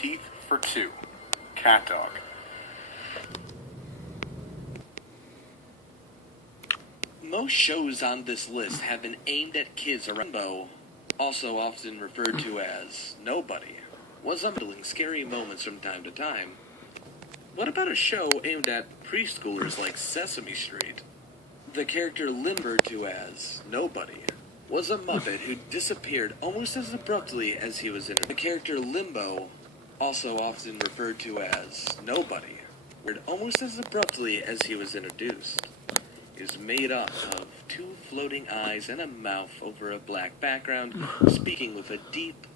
Teeth for Two. Cat Dog. Most shows on this list have been aimed at kids around. Limbo, also often referred to as Nobody, was unveiling scary moments from time to time. What about a show aimed at preschoolers like Sesame Street? The character Limbo, referred to as Nobody, was a Muppet who disappeared almost as abruptly as he was introduced. The character Limbo, also often referred to as Nobody, almost as abruptly as he was introduced, is made up of two floating eyes and a mouth over a black background, speaking with a deep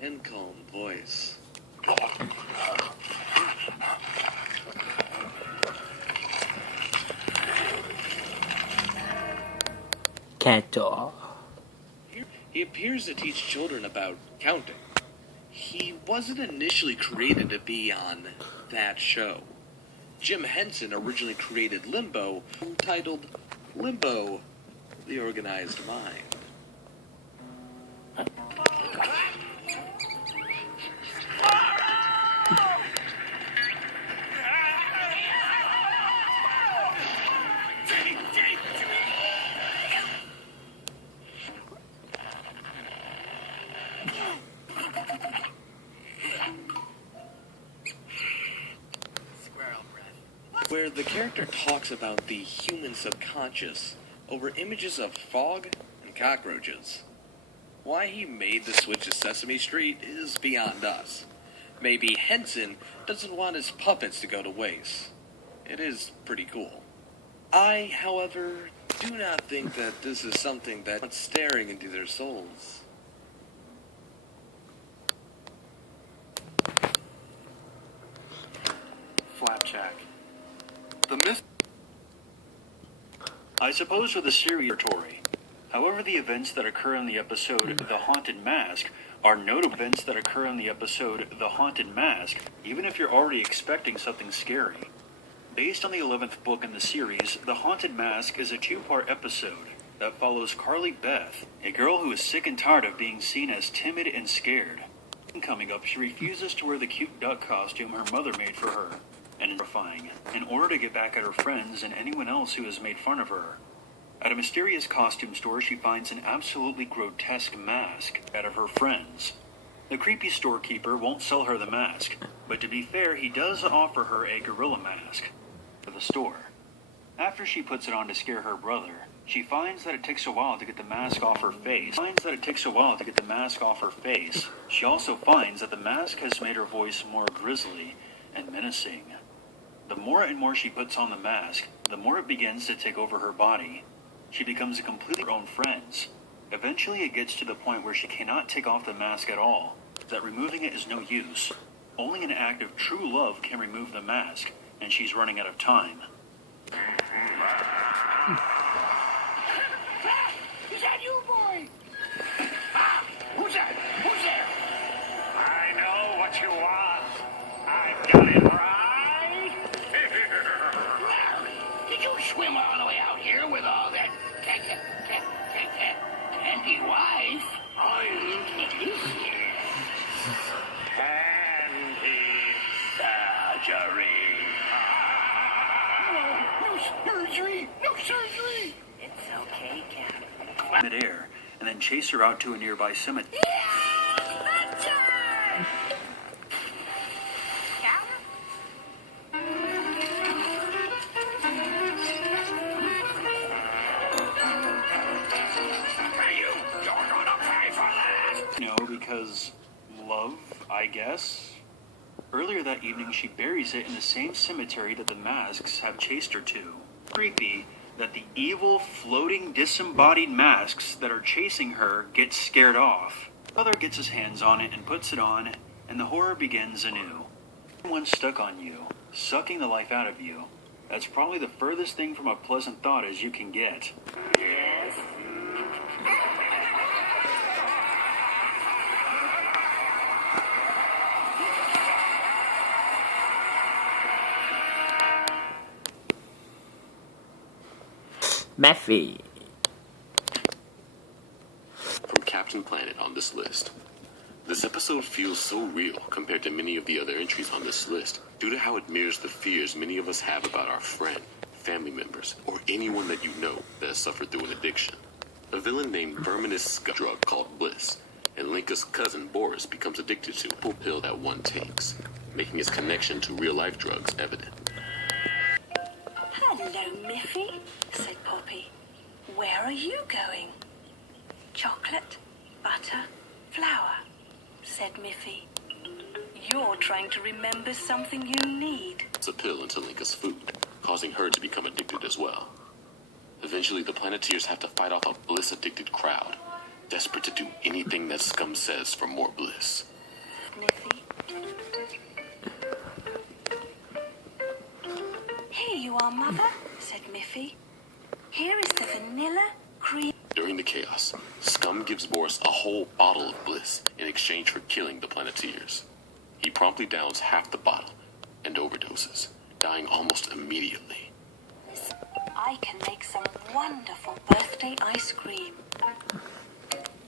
and calm voice. Cat Dog. He appears to teach children about counting. He wasn't initially created to be on that show. Jim Henson originally created Limbo, titled Limbo, the Organized Mind. Where the character talks about the human subconscious over images of fog and cockroaches. Why he made the switch to Sesame Street is beyond us. Maybe Henson doesn't want his puppets to go to waste. It is pretty cool. I, however, do not think that this is something that's staring into their souls. Flapjack. The myth. I suppose for the series territory. However, the events that occur in the episode The Haunted Mask are notable events that occur in the episode The Haunted Mask, even if you're already expecting something scary. Based on the 11th book in the series, The Haunted Mask is a 2-part episode that follows Carly Beth, a girl who is sick and tired of being seen as timid and scared. Coming up, she refuses to wear the cute duck costume her mother made for her, and is terrifying, in order to get back at her friends and anyone else who has made fun of her. At a mysterious costume store, she finds an absolutely grotesque mask out of her friends. The creepy storekeeper won't sell her the mask, but to be fair, he does offer her a gorilla mask for the store. After she puts it on to scare her brother, she finds that it takes a while to get the mask off her face. She also finds that the mask has made her voice more grisly and menacing. The more and more she puts on the mask, the more it begins to take over her body. She becomes a completely her own friends. Eventually it gets to the point where she cannot take off the mask at all, that removing it is no use. Only an act of true love can remove the mask, and she's running out of time. Is that you, boy? Who's that? Who's there? I know what you want. I've got it right here. Did you swim all the way out here with all that handy wife? I'm handy surgery. No surgery. It's okay, Captain. Mid-air, and then chase her out to a nearby cemetery. Because love, I guess. Earlier that evening, she buries it in the same cemetery that the masks have chased her to. Creepy that the evil, floating, disembodied masks that are chasing her get scared off. Brother gets his hands on it and puts it on, and the horror begins anew. Someone stuck on you, sucking the life out of you. That's probably the furthest thing from a pleasant thought as you can get. Yes. Maffy. From Captain Planet on this list. This episode feels so real compared to many of the other entries on this list, due to how it mirrors the fears many of us have about our friend, family members, or anyone that you know that has suffered through an addiction. A villain named Verminous a drug called Bliss, and Linka's cousin Boris becomes addicted to a pill that one takes, making his connection to real-life drugs evident. Hello, Miffy, said Poppy. Where are you going? Chocolate, butter, flour, said Miffy. You're trying to remember something you need. It's a pill into Linka's food, causing her to become addicted as well. Eventually, the Planeteers have to fight off a Bliss-addicted crowd, desperate to do anything that Scum says for more Bliss. Miffy. Here you are, Mother, said Miffy. Here is the vanilla cream. During the chaos, Scum gives Boris a whole bottle of Bliss in exchange for killing the Planeteers. He promptly downs half the bottle and overdoses, dying almost immediately. I can make some wonderful birthday ice cream.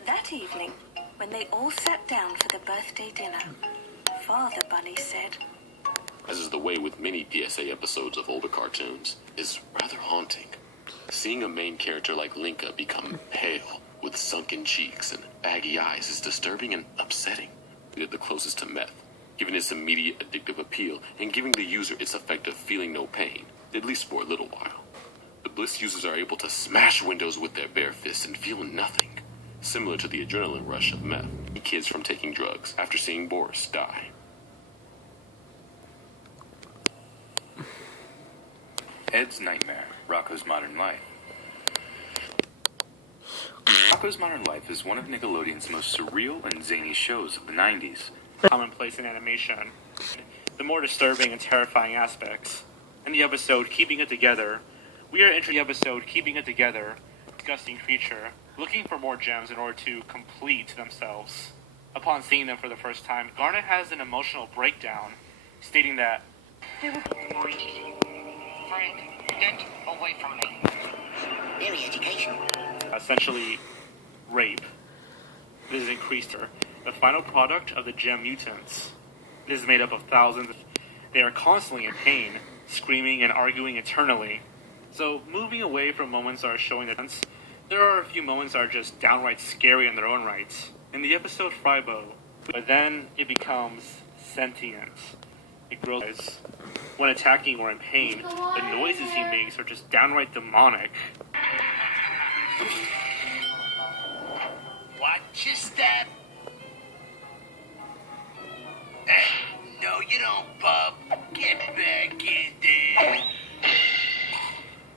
That evening, when they all sat down for the birthday dinner, Father Bunny said, As is the way with many PSA episodes of older cartoons, is rather haunting. Seeing a main character like Linka become pale, with sunken cheeks and baggy eyes is disturbing and upsetting. It the closest to meth, given its immediate addictive appeal and giving the user its effect of feeling no pain, at least for a little while. The Bliss users are able to smash windows with their bare fists and feel nothing, similar to the adrenaline rush of meth, kids from taking drugs after seeing Boris die. Ed's Nightmare, Rocko's Modern Life. Rocko's Modern Life is one of Nickelodeon's most surreal and zany shows of the 90s. Commonplace in animation, the more disturbing and terrifying aspects. In the episode Keeping It Together, we are entering the episode Keeping It Together, disgusting creature, looking for more gems in order to complete themselves. Upon seeing them for the first time, Garnet has an emotional breakdown, stating that Frank, get away from me. Very educational. essentially rape. This has increased her. The final product of the gem mutants. It is made up of thousands. They are constantly in pain, screaming and arguing eternally. So, moving away from moments that are showing the tense, there are a few moments that are just downright scary in their own rights. In the episode Fribo, but then it becomes sentient. It grows. When attacking or in pain, the noises he makes are just downright demonic. Watch your step. No, you don't, bub. Get back in there.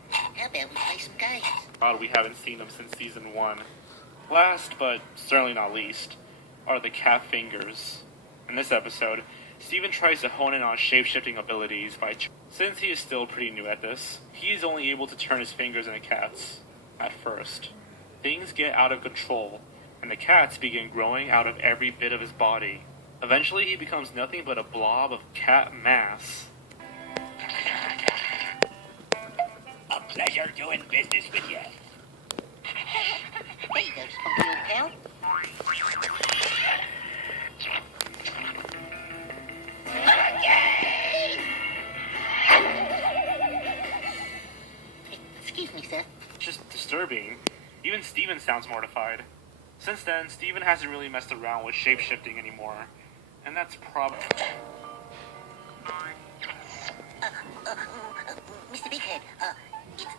How about we play some games? God, we haven't seen them since season 1. Last, but certainly not least, are the cat fingers. In this episode, Steven tries to hone in on shape-shifting abilities since he is still pretty new at this, he is only able to turn his fingers into cats, at first. Things get out of control, and the cats begin growing out of every bit of his body. Eventually, he becomes nothing but a blob of cat mass. A pleasure doing business with you. Hey, those funky old pal. Excuse me, sir. Just disturbing. Even Steven sounds mortified. Since then, Steven hasn't really messed around with shape-shifting anymore. And that's Mr. Bighead,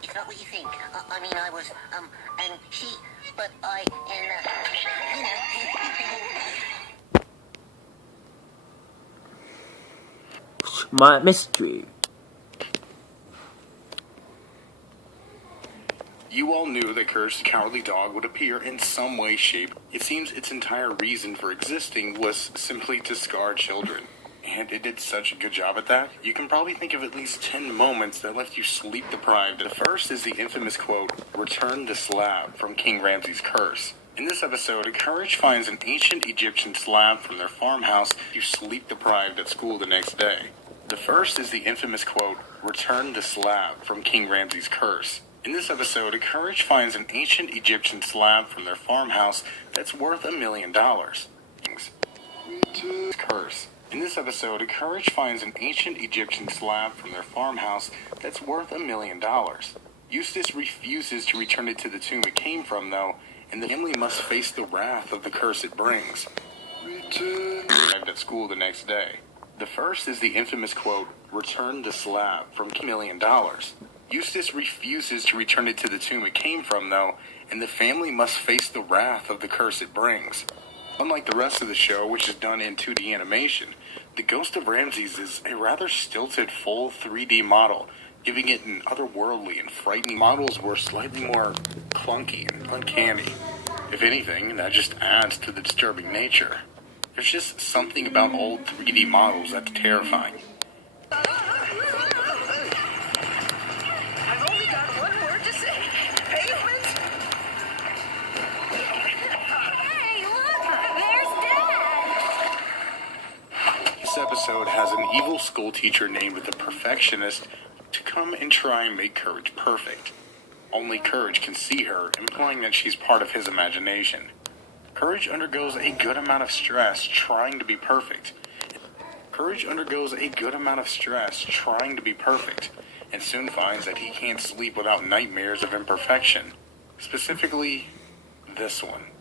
it's not what you think. I mean, I was, and she, but I, and, you know. Smart mystery. You all knew that Cursed Cowardly Dog would appear in some way, shape. It seems its entire reason for existing was simply to scar children. And it did such a good job at that. You can probably think of at least 10 moments that left you sleep deprived. The first is the infamous quote, "Return the slab," from King Ramses' curse. In this episode, Courage finds an ancient Egyptian slab from their farmhouse. You sleep deprived at school the next day. The first is the infamous quote, "Return the slab," from King Ramses' curse. In this episode, Courage finds an ancient Egyptian slab from their farmhouse that's worth $1 million. In this episode, Courage finds an ancient Egyptian slab from their farmhouse that's worth $1 million. Eustace refuses to return it to the tomb it came from, though, and the family must face the wrath of the curse it brings. Arrived at school the next day. The first is the infamous quote, "Return the slab," from $1 million. Eustace refuses to return it to the tomb it came from, though, and the family must face the wrath of the curse it brings. Unlike the rest of the show, which is done in 2D animation, The Ghost of Ramses is a rather stilted full 3D model, giving it an otherworldly and frightening. Models were slightly more clunky and uncanny. If anything, that just adds to the disturbing nature. There's just something about old 3D models that's terrifying. I've only got one word to say. Pavement! Hey, look! There's Dad! This episode has an evil schoolteacher named the Perfectionist to come and try and make Courage perfect. Only Courage can see her, implying that she's part of his imagination. Courage undergoes a good amount of stress trying to be perfect. And soon finds that he can't sleep without nightmares of imperfection. Specifically, this one.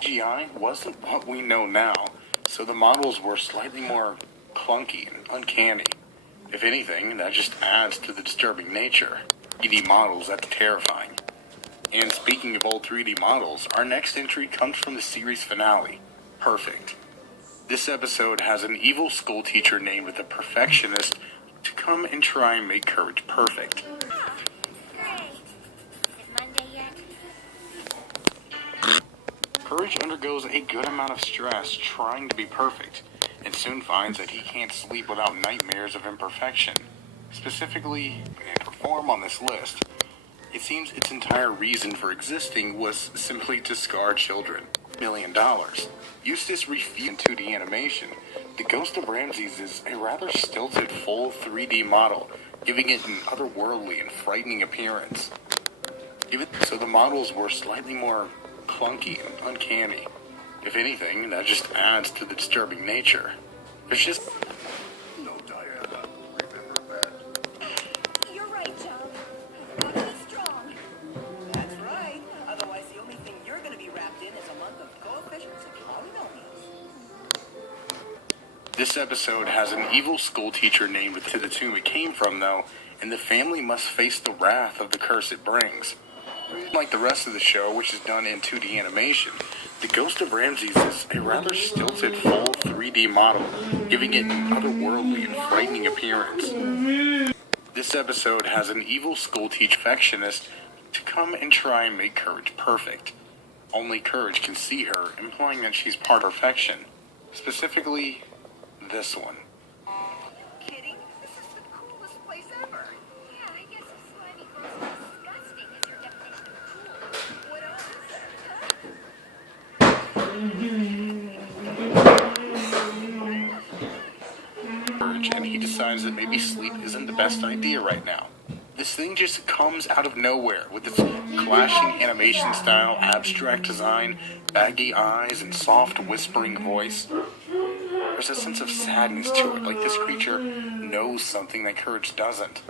CGI wasn't what we know now, so the models were slightly more clunky and uncanny. If anything, that just adds to the disturbing nature. 3D models, that's terrifying. And speaking of old 3D models, our next entry comes from the series finale, Perfect. This episode has an evil schoolteacher named the Perfectionist to come and try and make Courage perfect. Great. Is it Monday yet? Courage undergoes a good amount of stress trying to be perfect, and soon finds that he can't sleep without nightmares of imperfection. Specifically, and perform on this list, it seems its entire reason for existing was simply to scar children. $1 million. Eustace refused in 2D animation. The Ghost of Ramses is a rather stilted full 3D model, giving it an otherworldly and frightening appearance. So the models were slightly more clunky and uncanny. If anything, that just adds to the disturbing nature. There's just... No, Diana. Remember that. You're right, John. Gotta be strong. That's right. Otherwise, the only thing you're gonna be wrapped in is a month of coefficients and polynomials. This episode has an evil schoolteacher named to the tomb it came from, though, and the family must face the wrath of the curse it brings. Like the rest of the show, which is done in 2D animation, The Ghost of Ramses is a rather stilted full 3D model, giving it an otherworldly and frightening appearance. This episode has an evil schoolteacher perfectionist to come and try and make Courage perfect. Only Courage can see her, implying that she's part of perfection. Specifically, this one. Kidding? This is the coolest place ever. Yeah, I guess it's slimy, gross, and disgusting is your definition of cool. What else is there, huh? Courage, and he decides that maybe sleep isn't the best idea right now. This thing just comes out of nowhere with its clashing animation style, abstract design, baggy eyes, and soft whispering voice. There's a sense of sadness to it, like this creature knows something that Courage doesn't.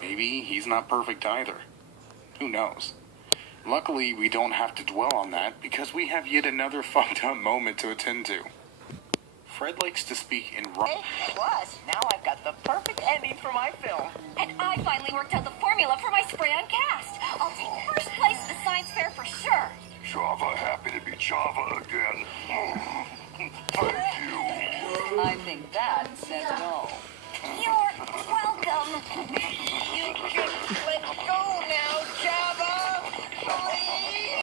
Maybe he's not perfect either. Who knows? Luckily, we don't have to dwell on that because we have yet another fucked up moment to attend to. Fred likes to speak in Plus, now I've got the perfect ending for my film. And I finally worked out the formula for my spray-on cast. I'll take first place at the science fair for sure. Java, happy to be Java again. Thank you. I think that says no. You're welcome. You can let go now.